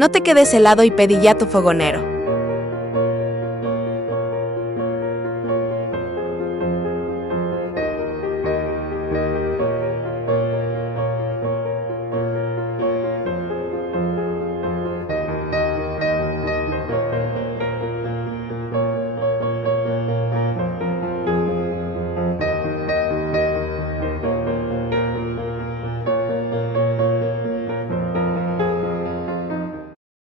No te quedes helado y pedí ya tu fogonero.